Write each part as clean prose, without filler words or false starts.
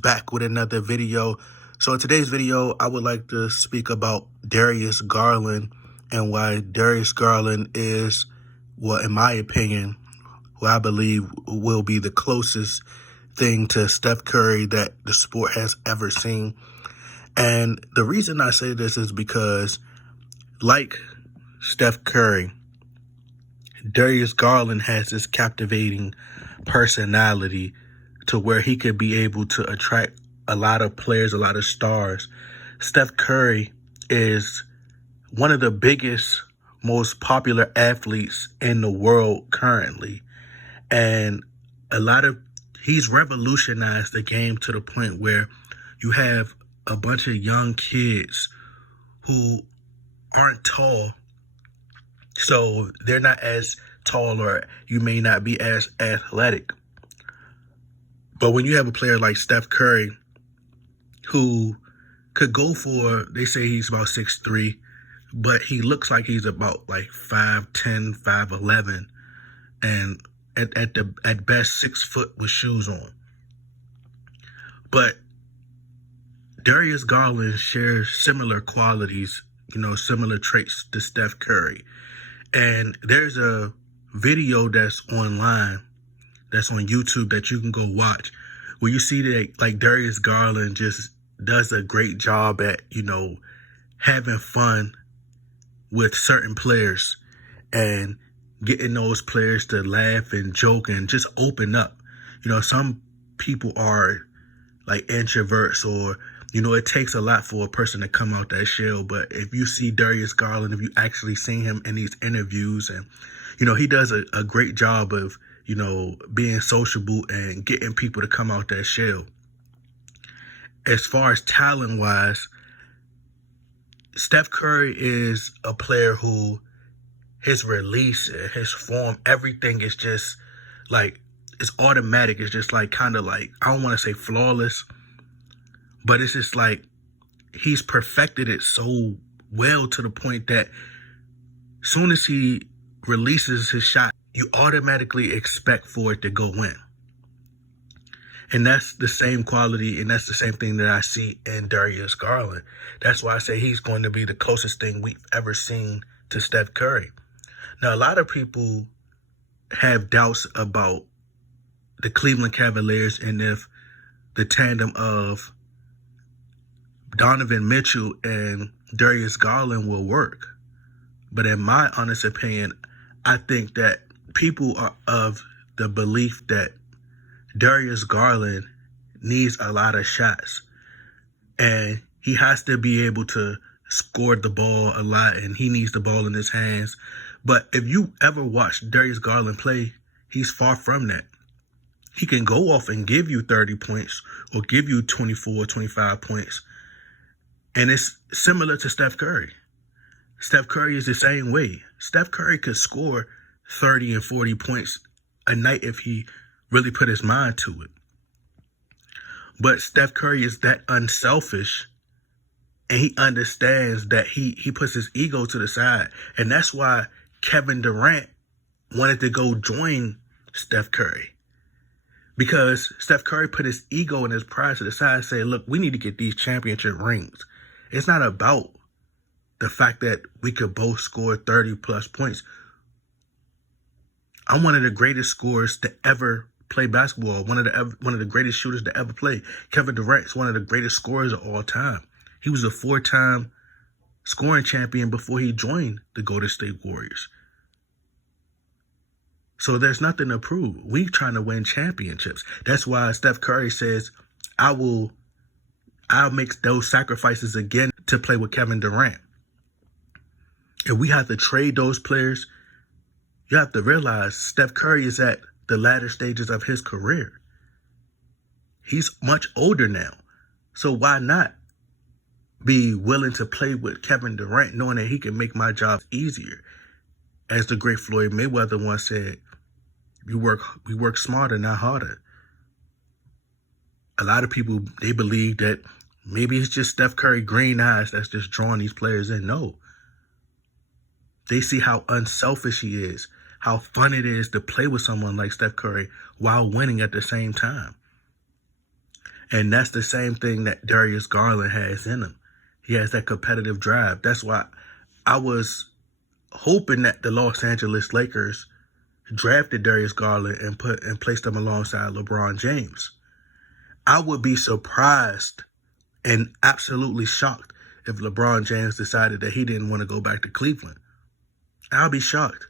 back with another video. So in today's video, I would like to speak about Darius Garland and why Darius Garland is, well, in my opinion, who I believe will be the closest thing to Steph Curry that the sport has ever seen. And the reason I say this is because, like Steph Curry, Darius Garland has this captivating personality to where he could be able to attract a lot of players, a lot of stars. Steph Curry is one of the biggest, most popular athletes in the world currently. And he's revolutionized the game to the point where you have a bunch of young kids who aren't tall. So they're not as tall, or you may not be as athletic. But when you have a player like Steph Curry, who could go for, they say he's about 6'3", but he looks like he's about like 5'10", 5'11", and at best 6 foot with shoes on. But Darius Garland shares similar qualities, similar traits to Steph Curry. And there's a video that's online, that's on YouTube, that you can go watch, where you see that like Darius Garland just does a great job at, having fun with certain players and getting those players to laugh and joke and just open up. Some people are like introverts, or, it takes a lot for a person to come out that shell. But if you see Darius Garland, if you actually seen him in these interviews, and, he does a great job of, being sociable and getting people to come out that shell. As far as talent-wise, Steph Curry is a player who, his release, his form, everything is just like, it's automatic. It's just like kind of like, I don't want to say flawless, but it's just like he's perfected it so well to the point that as soon as he releases his shot, you automatically expect for it to go in. And that's the same quality, and that's the same thing that I see in Darius Garland. That's why I say he's going to be the closest thing we've ever seen to Steph Curry. Now, a lot of people have doubts about the Cleveland Cavaliers and if the tandem of Donovan Mitchell and Darius Garland will work. But in my honest opinion, I think that people are of the belief that Darius Garland needs a lot of shots, and he has to be able to score the ball a lot, and he needs the ball in his hands. But if you ever watch Darius Garland play, he's far from that. He can go off and give you 30 points or give you 24, 25 points. And it's similar to Steph Curry. Steph Curry is the same way. Steph Curry could score 30 and 40 points a night if he really put his mind to it. But Steph Curry is that unselfish, and he understands that he puts his ego to the side. And that's why Kevin Durant wanted to go join Steph Curry. Because Steph Curry put his ego and his pride to the side and say, look, we need to get these championship rings. It's not about the fact that we could both score 30 plus points. I'm one of the greatest scorers to ever play basketball, one of the greatest shooters to ever play. Kevin Durant's one of the greatest scorers of all time. He was a 4-time scoring champion before he joined the Golden State Warriors. So there's nothing to prove. We're trying to win championships. That's why Steph Curry says, I'll make those sacrifices again to play with Kevin Durant. If we have to trade those players, you have to realize Steph Curry is at the latter stages of his career. He's much older now. So why not be willing to play with Kevin Durant, knowing that he can make my job easier? As the great Floyd Mayweather once said, we work smarter, not harder. A lot of people, they believe that maybe it's just Steph Curry green eyes that's just drawing these players in. No. They see how unselfish he is, how fun it is to play with someone like Steph Curry while winning at the same time. And that's the same thing that Darius Garland has in him. He has that competitive drive. That's why I was hoping that the Los Angeles Lakers drafted Darius Garland and placed him alongside LeBron James. I would be surprised and absolutely shocked if LeBron James decided that he didn't want to go back to Cleveland. I'll be shocked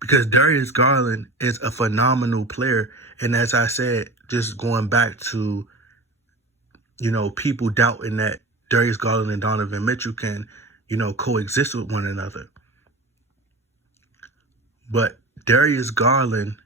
because Darius Garland is a phenomenal player. And as I said, just going back to, people doubting that Darius Garland and Donovan Mitchell can, coexist with one another. But Darius Garland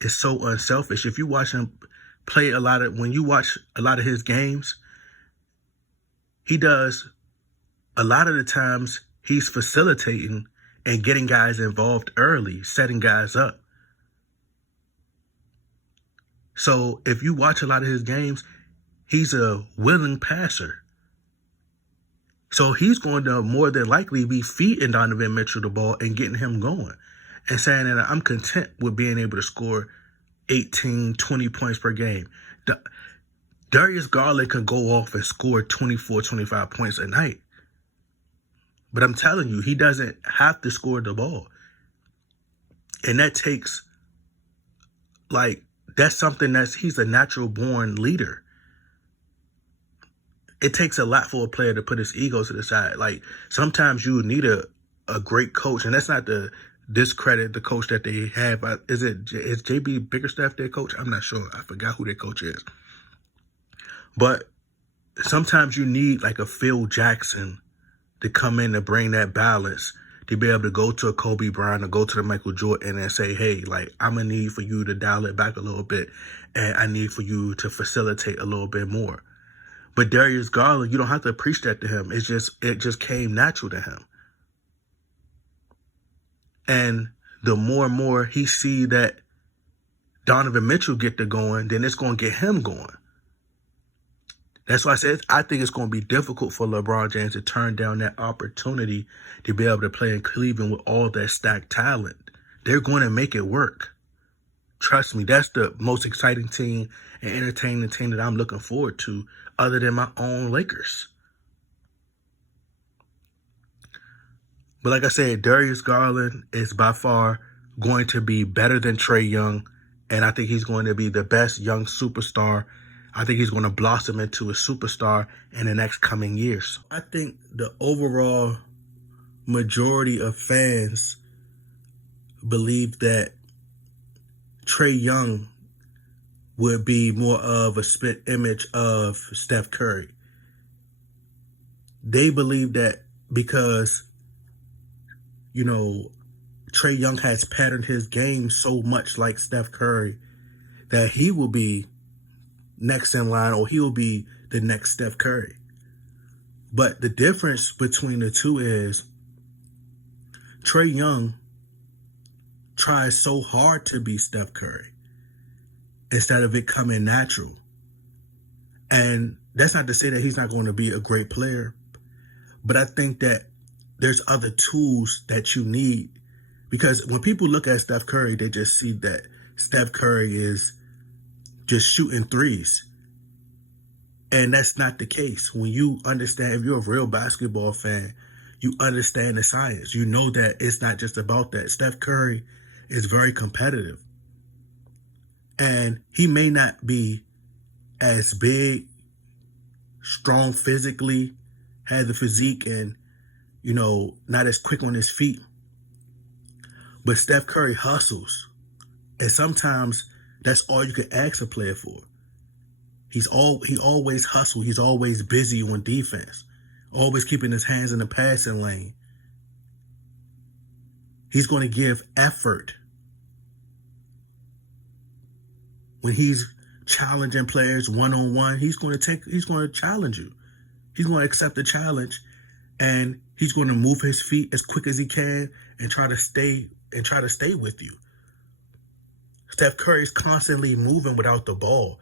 is so unselfish. If you watch him play when you watch a lot of his games, he does a lot of the times he's facilitating and getting guys involved early, setting guys up. So if you watch a lot of his games, he's a willing passer. So he's going to more than likely be feeding Donovan Mitchell the ball and getting him going and saying that I'm content with being able to score 18, 20 points per game. Darius Garland can go off and score 24, 25 points a night. But I'm telling you, he doesn't have to score the ball. And that takes, that's something he's a natural born leader. It takes a lot for a player to put his ego to the side. Sometimes you need a great coach, and that's not to discredit the coach that they have. Is JB Bickerstaff their coach? I'm not sure. I forgot who their coach is. But sometimes you need a Phil Jackson to come in to bring that balance, to be able to go to a Kobe Bryant or go to the Michael Jordan and say, hey, I'm going to need for you to dial it back a little bit, and I need for you to facilitate a little bit more. But Darius Garland, you don't have to preach that to him. It just came natural to him. And the more and more he see that Donovan Mitchell get to going, then it's going to get him going. That's why I said I think it's going to be difficult for LeBron James to turn down that opportunity to be able to play in Cleveland with all that stacked talent. They're going to make it work. Trust me, that's the most exciting team and entertaining team that I'm looking forward to other than my own Lakers. But like I said, Darius Garland is by far going to be better than Trae Young, and I think he's going to be the best young superstar. I think he's going to blossom into a superstar in the next coming years. I think the overall majority of fans believe that Trae Young would be more of a spit image of Steph Curry. They believe that because, Trae Young has patterned his game so much like Steph Curry that he will be next in line, or he will be the next Steph Curry. But the difference between the two is Trae Young tries so hard to be Steph Curry instead of it coming natural. And that's not to say that he's not going to be a great player, but I think that there's other tools that you need, because when people look at Steph Curry, they just see that Steph Curry is just shooting threes. And that's not the case. When you understand, if you're a real basketball fan, you understand the science. You know that it's not just about that. Steph Curry is very competitive. And he may not be as big, strong physically, has the physique and, not as quick on his feet. But Steph Curry hustles. And sometimes that's all you can ask a player for. He always hustles. He's always busy on defense. Always keeping his hands in the passing lane. He's going to give effort. When he's challenging players one-on-one, he's going to challenge you. He's going to accept the challenge, and he's going to move his feet as quick as he can and try to stay with you. Steph Curry is constantly moving without the ball,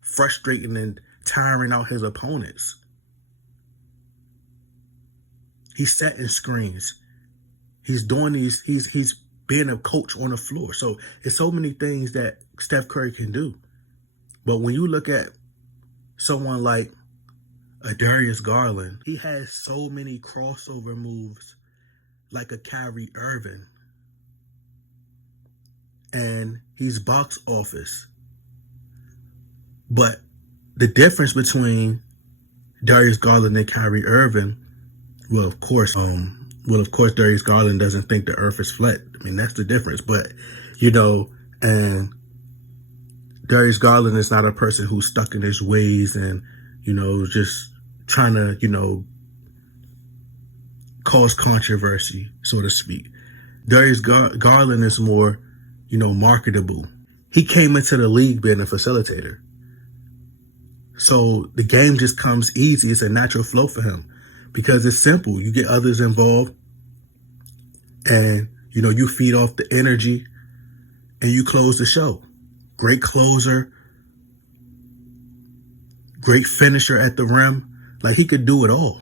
frustrating and tiring out his opponents. He's setting screens. He's doing these. He's being a coach on the floor. So it's so many things that Steph Curry can do. But when you look at someone like a Darius Garland, he has so many crossover moves like a Kyrie Irving. And he's box office. But the difference between Darius Garland and Kyrie Irving, of course, Darius Garland doesn't think the earth is flat. I mean, that's the difference. But, and Darius Garland is not a person who's stuck in his ways and, just trying to, cause controversy, so to speak. Darius Garland is more, marketable. He came into the league being a facilitator. So the game just comes easy. It's a natural flow for him because it's simple. You get others involved and, you feed off the energy and you close the show. Great closer, great finisher at the rim. Like, he could do it all.